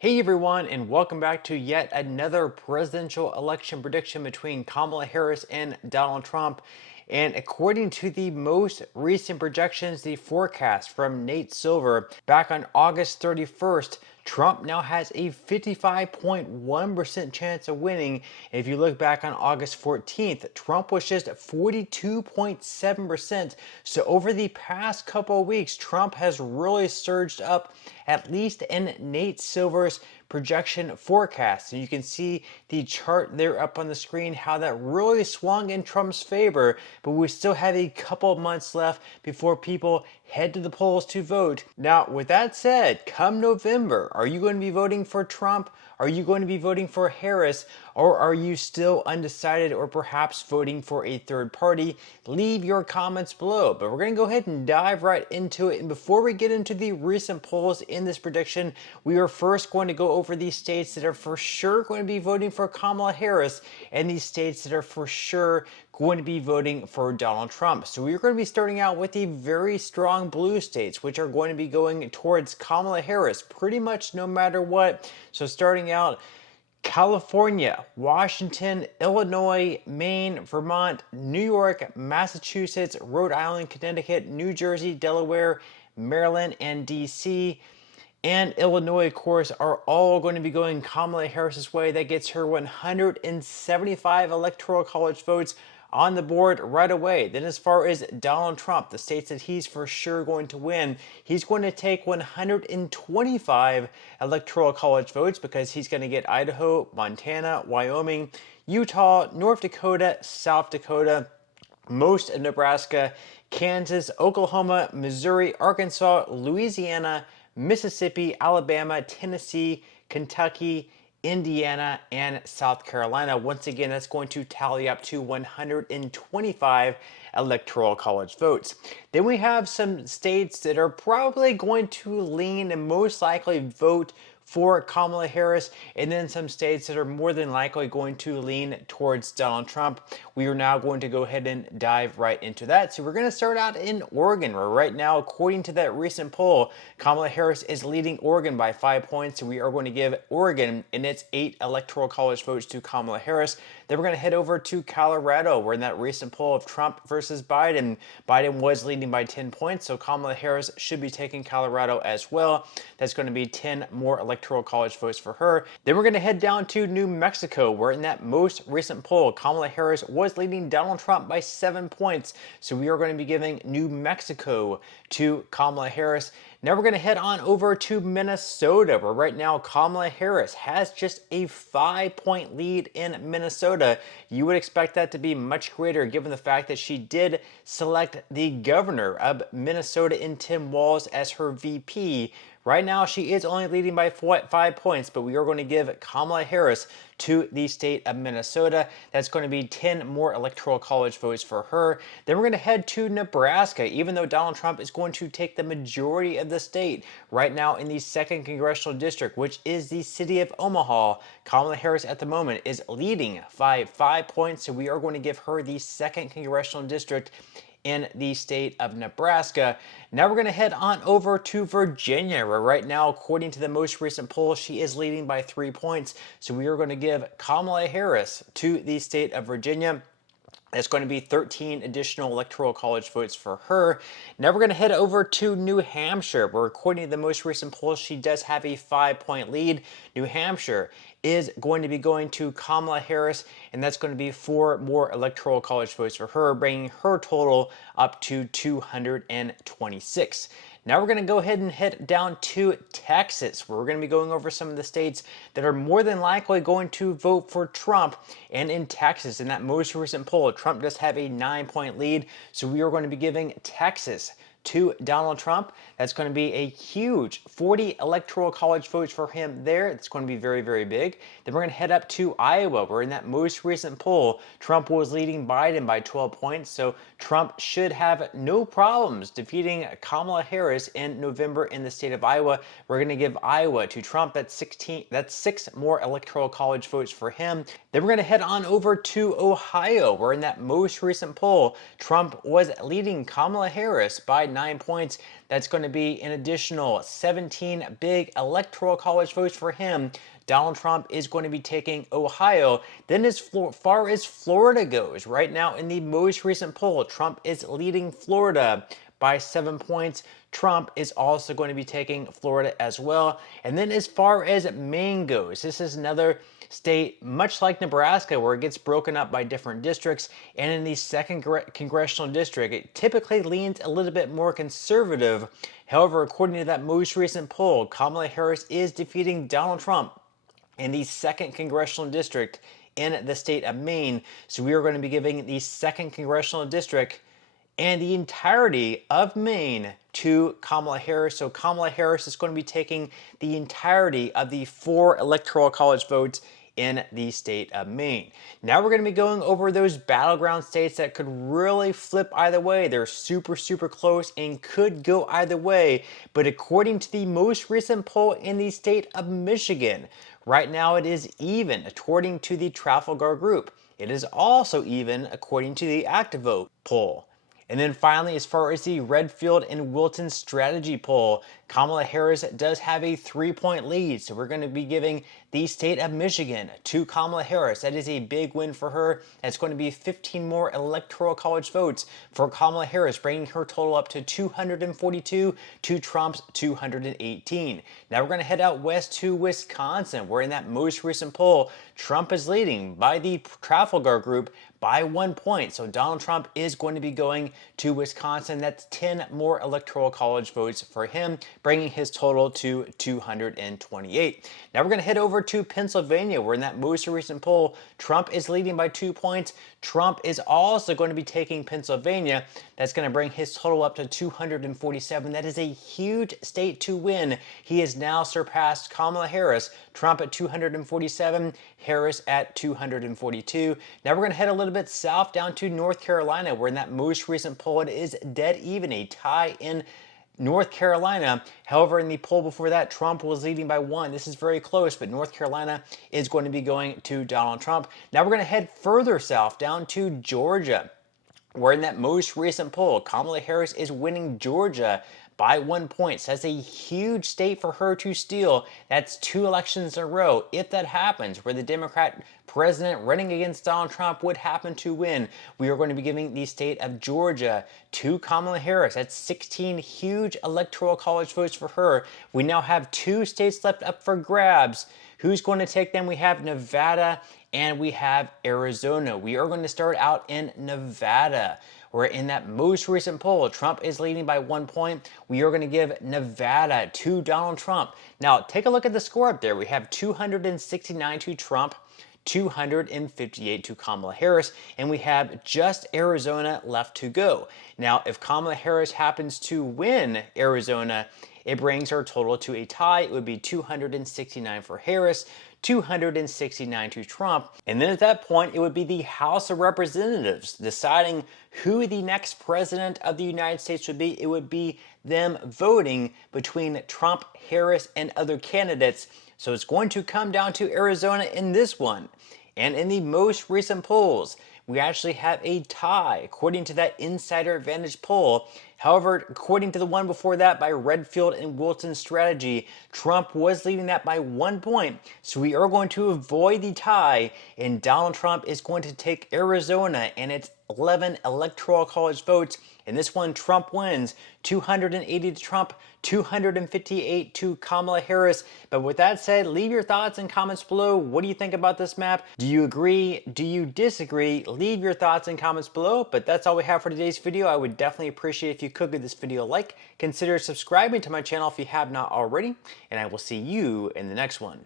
Hey everyone, and welcome back to yet another presidential election prediction between Kamala Harris and Donald Trump. And according to the most recent projections, the forecast from Nate Silver back on August 31st, Trump now has a 55.1% chance of winning. If you look back on August 14th, Trump was just 42.7%. So over the past couple of weeks, Trump has really surged up, at least in Nate Silver's projection forecast. And you can see the chart there up on the screen, how that really swung in Trump's favor. But we still have a couple of months left before people head to the polls to vote. Now, with that said, come November, are you going to be voting for Trump? Are you going to be voting for Harris? Or are you still undecided or perhaps voting for a third party? Leave your comments below. But we're going to go ahead and dive right into it. And before we get into the recent polls in this prediction, we are first going to go over the states that are for sure going to be voting for Kamala Harris and the states that are for sure going to be voting for Donald Trump. So we're going to be starting out with the very strong blue states, which are going to be going towards Kamala Harris pretty much no matter what. So starting out, California, Washington, Illinois, Maine, Vermont, New York, Massachusetts, Rhode Island, Connecticut, New Jersey, Delaware, Maryland, and DC. And Illinois, of course, are all going to be going Kamala Harris's way. That gets her 175 electoral college votes on the board right away. Then as far as Donald Trump, the states that he's for sure going to win, he's going to take 125 electoral college votes because he's going to get Idaho, Montana, Wyoming, Utah, North Dakota, South Dakota, most of Nebraska, Kansas, Oklahoma, Missouri, Arkansas, Louisiana, Mississippi, Alabama, Tennessee, Kentucky, Indiana, and South Carolina. Once again, that's going to tally up to 125 electoral college votes. Then we have some states that are probably going to lean and most likely vote for Kamala Harris, and then some states that are more than likely going to lean towards Donald Trump. We are now going to go ahead and dive right into that. So we're going to start out in Oregon, where right now, according to that recent poll, Kamala Harris is leading Oregon by 5 points. So we are going to give Oregon in its 8 electoral college votes to Kamala Harris. Then we're going to head over to Colorado, where in that recent poll of Trump versus Biden, Biden was leading by 10 points, so Kamala Harris should be taking Colorado as well. That's going to be 10 more electoral college votes for her. Then we're going to head down to New Mexico, where in that most recent poll, Kamala Harris was leading Donald Trump by 7 points, so we are going to be giving New Mexico to Kamala Harris. Now we're going to head on over to Minnesota, where right now Kamala Harris has just a 5-point lead in Minnesota. You would expect that to be much greater given the fact that she did select the governor of Minnesota in Tim Walz as her VP. Right now, she is only leading by 5 points, but we are going to give Kamala Harris to the state of Minnesota. That's going to be 10 more electoral college votes for her. Then we're going to head to Nebraska, even though Donald Trump is going to take the majority of the state. Right now in the 2nd Congressional District, which is the city of Omaha, Kamala Harris at the moment is leading by 5 points, so we are going to give her the 2nd Congressional District in the state of Nebraska. Now we're going to head on over to Virginia, where right now, according to the most recent poll, she is leading by 3 points. So we are going to give Kamala Harris to the state of Virginia. That's going to be 13 additional electoral college votes for her. Now we're going to head over to New Hampshire, where according to the most recent poll, she does have a 5-point lead. New Hampshire is going to be going to Kamala Harris, and that's going to be 4 more electoral college votes for her, bringing her total up to 226. Now we're going to go ahead and head down to Texas, where we're going to be going over some of the states that are more than likely going to vote for Trump. And in Texas, in that most recent poll, Trump does have a 9-point lead, so we are going to be giving Texas to Donald Trump. That's going to be a huge 40 electoral college votes for him there. It's going to be very, very big. Then we're going to head up to Iowa, where in that most recent poll, Trump was leading Biden by 12 points. So Trump should have no problems defeating Kamala Harris in November in the state of Iowa. We're going to give Iowa to Trump. That's 6 more electoral college votes for him. Then we're going to head on over to Ohio, where in that most recent poll, Trump was leading Kamala Harris by 9 points. That's going to be an additional 17 big electoral college votes for him. Donald Trump is going to be taking Ohio. Then as far as Florida goes, right now in the most recent poll, Trump is leading Florida by 7 points. Trump is also going to be taking Florida as well. And then as far as Maine goes, this is another state, much like Nebraska, where it gets broken up by different districts. And in the second congressional district, it typically leans a little bit more conservative. However, according to that most recent poll, Kamala Harris is defeating Donald Trump in the second congressional district in the state of Maine. So we are going to be giving the second congressional district and the entirety of Maine to Kamala Harris. So Kamala Harris is going to be taking the entirety of the 4 electoral college votes in the state of Maine. Now we're going to be going over those battleground states that could really flip either way. They're super, super close and could go either way. But according to the most recent poll in the state of Michigan, right now it is even according to the Trafalgar Group. It is also even according to the ActiveVote poll. And then finally, as far as the Redfield and Wilton strategy poll, Kamala Harris does have a 3-point lead. So we're going to be giving the state of Michigan to Kamala Harris. That is a big win for her. That's going to be 15 more electoral college votes for Kamala Harris, bringing her total up to 242 to Trump's 218. Now we're going to head out west to Wisconsin, where in that most recent poll, Trump is leading by the Trafalgar Group by 1 point. So Donald Trump is going to be going to Wisconsin. That's 10 more electoral college votes for him, bringing his total to 228. Now we're going to head over to Pennsylvania, where in that most recent poll, Trump is leading by 2 points. Trump is also going to be taking Pennsylvania. That's going to bring his total up to 247. That is a huge state to win. He has now surpassed Kamala Harris. Trump at 247, Harris at 242. Now we're going to head a little bit south down to North Carolina, where in that most recent poll, it is dead even, a tie in North Carolina. However, in the poll before that, Trump was leading by 1. This is very close, but North Carolina is going to be going to Donald Trump. Now we're going to head further south down to Georgia, where in that most recent poll, Kamala Harris is winning Georgia by 1 point. So that's a huge state for her to steal. That's 2 elections in a row. If that happens, where the Democrat president running against Donald Trump would happen to win, we are going to be giving the state of Georgia to Kamala Harris. That's 16 huge electoral college votes for her. We now have 2 states left up for grabs. Who's going to take them? We have Nevada and we have Arizona. We are going to start out in Nevada, where in that most recent poll, Trump is leading by 1 point. We are going to give Nevada to Donald Trump. Now, take a look at the score up there. We have 269 to Trump, 258 to Kamala Harris, and we have just Arizona left to go. Now, if Kamala Harris happens to win Arizona, it brings her total to a tie. It would be 269 for Harris, 269 to Trump. And then at that point, it would be the House of Representatives deciding who the next president of the United States would be. It would be them voting between Trump, Harris, and other candidates. So it's going to come down to Arizona in this one. And in the most recent polls, we actually have a tie, according to that Insider Advantage poll. However, according to the one before that by Redfield and Wilton strategy, Trump was leading that by 1 point. So we are going to avoid the tie, and Donald Trump is going to take Arizona and its 11 electoral college votes. In this one, Trump wins 280 to Trump, 258 to Kamala Harris. But with that said, leave your thoughts and comments below. What do you think about this map? Do you agree? Do you disagree? Leave your thoughts and comments below. But that's all we have for today's video. I would definitely appreciate if you could give this video a like. Consider subscribing to my channel if you have not already. And I will see you in the next one.